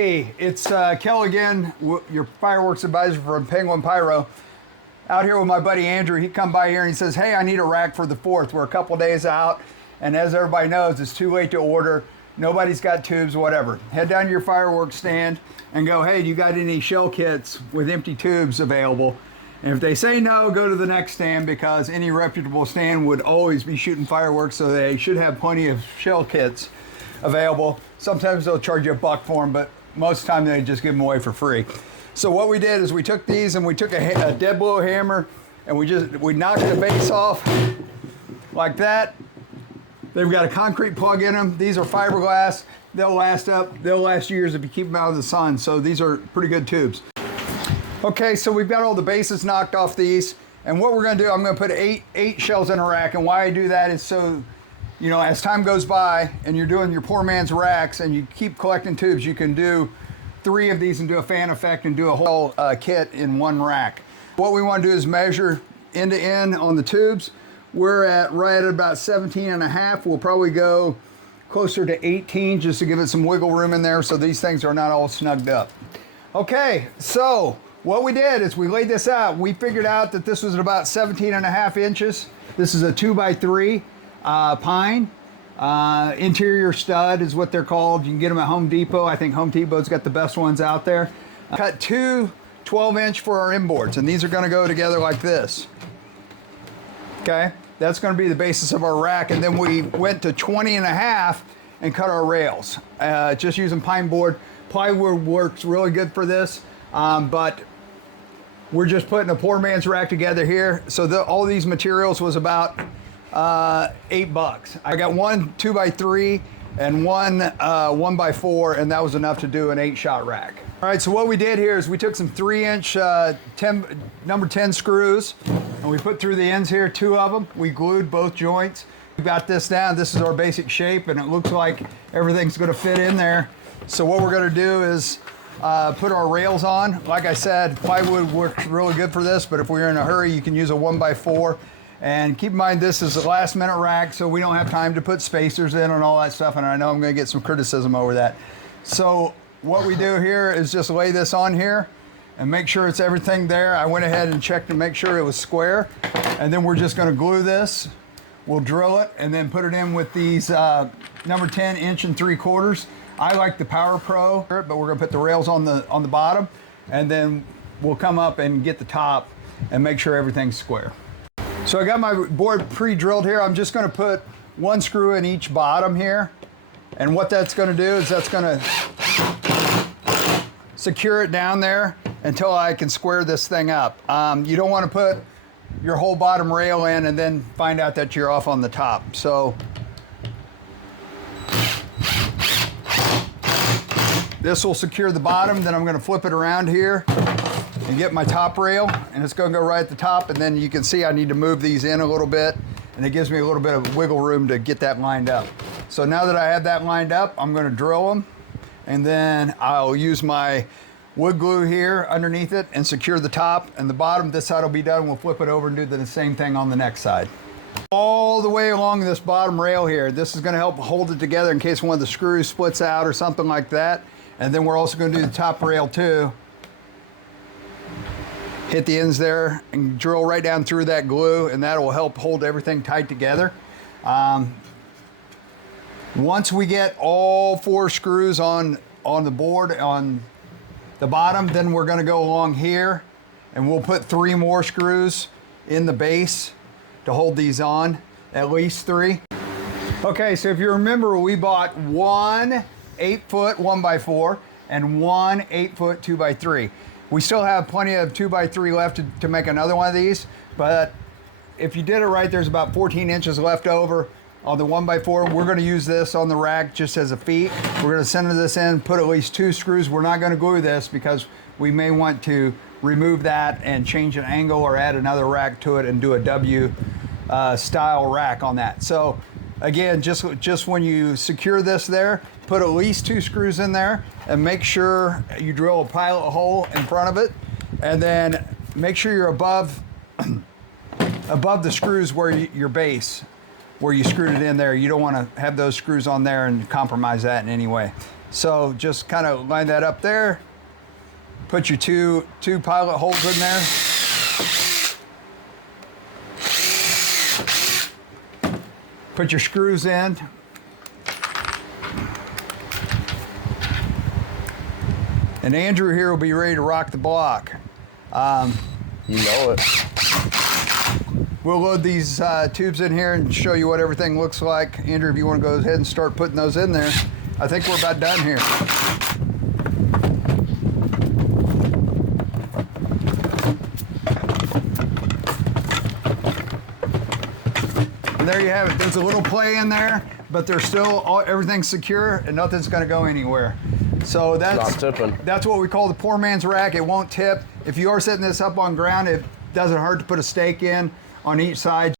Hey, it's Kel again, your fireworks advisor from Penguin Pyro. Out here with my buddy Andrew. He come by here and he says, hey, I need a rack for the 4th. We're a couple days out, and as everybody knows, it's too late to order. Nobody's got tubes, whatever. Head down to your fireworks stand and go, hey, do you got any shell kits with empty tubes available? And if they say no, go to the next stand, because any reputable stand would always be shooting fireworks, so they should have plenty of shell kits available. Sometimes they'll charge you $1 for them, but most of the time they just give them away for free. So what we did is we took these and we took a dead blow hammer and we knocked the base off like that. They've got a concrete plug in them. These are fiberglass. They'll last years if you keep them out of the sun. So these are pretty good tubes. Okay, so we've got all the bases knocked off these, and what we're gonna do, I'm gonna put eight shells in a rack, and why I do that is so, you know, as time goes by and you're doing your poor man's racks and you keep collecting tubes, you can do 3 of these and do a fan effect and do a whole kit in one rack. What we want to do is measure end to end on the tubes. We're right at about 17.5. We'll probably go closer to 18 just to give it some wiggle room in there so these things are not all snugged up. Okay, so what we did is we laid this out. We figured out that this was at about 17.5 inches. This is a 2x3 pine. Interior stud is what they're called. You can get them at Home Depot. I think Home Depot's got the best ones out there. Cut 2 12-inch for our inboards, and these are going to go together like this. Okay, that's going to be the basis of our rack, and then we went to 20.5 and cut our rails. Just using pine board. Plywood works really good for this, but we're just putting a poor man's rack together here. So all these materials was about $8. I got one 2x3 and one 1x4, and that was enough to do an 8-shot rack. All right, so what we did here is we took some 3-inch number 10 screws, and we put through the ends here 2 of them. We glued both joints. We got this down. This is our basic shape, and it looks like everything's going to fit in there. So what we're going to do is put our rails on. Like I said, plywood works really good for this, but if we're in a hurry, you can use a 1x4. And keep in mind, this is a last minute rack, so we don't have time to put spacers in and all that stuff, and I know I'm gonna get some criticism over that. So what we do here is just lay this on here and make sure it's everything there. I went ahead and checked to make sure it was square, and then we're just gonna glue this. We'll drill it and then put it in with these number 10 1 3/4 inch. I like the Power Pro, but we're gonna put the rails on the bottom, and then we'll come up and get the top and make sure everything's square. So I got my board pre-drilled here. I'm just gonna put 1 screw in each bottom here. And what that's gonna do is that's gonna secure it down there until I can square this thing up. You don't wanna put your whole bottom rail in and then find out that you're off on the top. So this will secure the bottom, then I'm gonna flip it around here and get my top rail, and it's gonna go right at the top, and then you can see I need to move these in a little bit, and it gives me a little bit of wiggle room to get that lined up. So now that I have that lined up, I'm gonna drill them, and then I'll use my wood glue here underneath it and secure the top and the bottom. This side will be done. We'll flip it over and do the same thing on the next side. All the way along this bottom rail here, this is gonna help hold it together in case one of the screws splits out or something like that. And then we're also gonna do the top rail too. Hit the ends there and drill right down through that glue, and that will help hold everything tight together. Once we get all 4 screws on the board on the bottom, then we're gonna go along here and we'll put 3 more screws in the base to hold these on, at least 3. Okay, so if you remember, we bought one 8-foot 1x4 and one 8-foot 2x3. We still have plenty of 2x3 left to make another one of these, but if you did it right, there's about 14 inches left over on the 1x4. We're gonna use this on the rack just as a feet. We're gonna center this in, put at least 2 screws. We're not gonna glue this because we may want to remove that and change an angle or add another rack to it and do a W style rack on that. So again, just when you secure this there, put at least 2 screws in there and make sure you drill a pilot hole in front of it, and then make sure you're above the screws where your base, where you screwed it in there. You don't want to have those screws on there and compromise that in any way. So just kind of line that up there. Put your two pilot holes in there. Put your screws in. And Andrew here will be ready to rock the block. You know it. We'll load these tubes in here and show you what everything looks like. Andrew, if you want to go ahead and start putting those in there. I think we're about done here. And there you have it. There's a little play in there, but there's still everything's secure and nothing's going to go anywhere. So that's what we call the poor man's rack. It won't tip. If you are setting this up on ground, it doesn't hurt to put a stake in on each side.